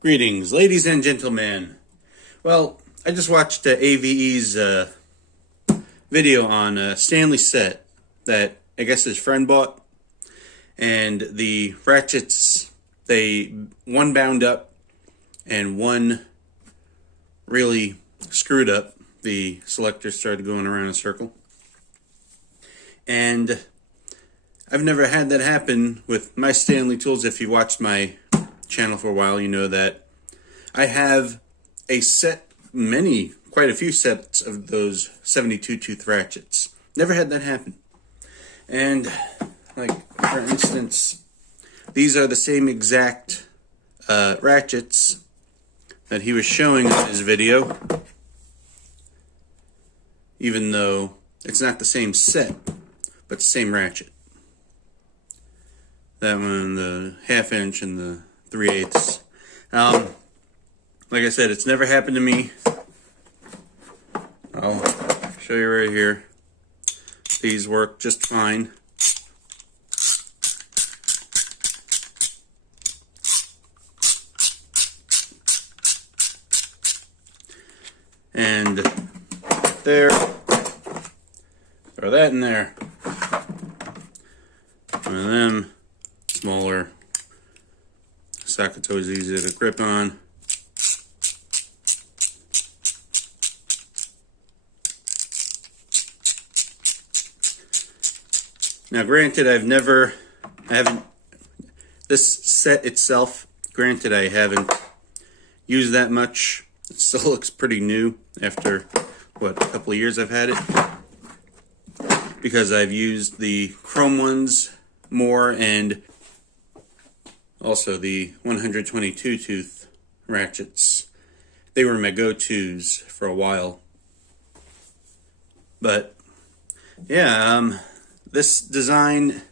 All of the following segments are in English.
Greetings, ladies and gentlemen. Well, I just watched AvE's video on a Stanley set that I guess his friend bought. And the ratchets, one bound up and one really screwed up. The selector started going around in a circle. And I've never had that happen with my Stanley tools. If you watched my channel for a while, you know that I have a set, quite a few sets of those 72 tooth ratchets. Never had that happen. And like, for instance, these are the same exact ratchets that he was showing in his video, even though it's not the same set, but the same ratchet. That one, the 1/2 inch and the 3/8. Like I said, it's never happened to me. I'll show you right here. These work just fine. And there, throw that in there. One of them, smaller. Socket's always easier to grip on. Now granted, this set itself, granted I haven't used that much. It still looks pretty new after, a couple of years I've had it. Because I've used the chrome ones more, and also the 122 tooth ratchets. They were my go-tos for a while. But yeah, this design,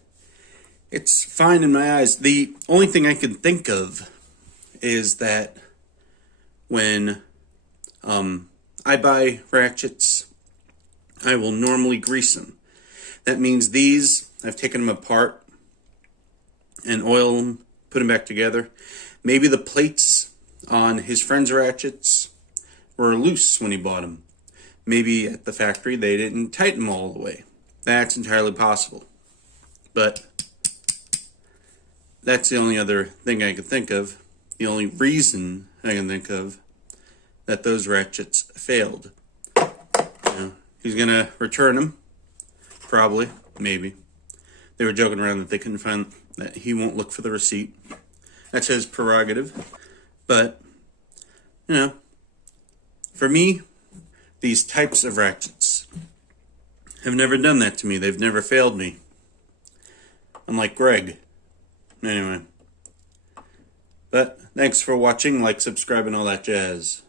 it's fine in my eyes. The only thing I can think of is that when I buy ratchets, I will normally grease them. That means these, I've taken them apart and oiled them, put them back together. Maybe the plates on his friend's ratchets were loose when he bought them. Maybe at the factory they didn't tighten them all the way. That's entirely possible. But that's the only other thing I can think of. The only reason I can think of that those ratchets failed. He's going to return them. Probably. Maybe. They were joking around that they couldn't find, that he won't look for the receipt. That's his prerogative. But, for me, these types of ratchets have never done that to me. They've never failed me. Unlike Greg. Anyway. But, thanks for watching. Like, subscribe, and all that jazz.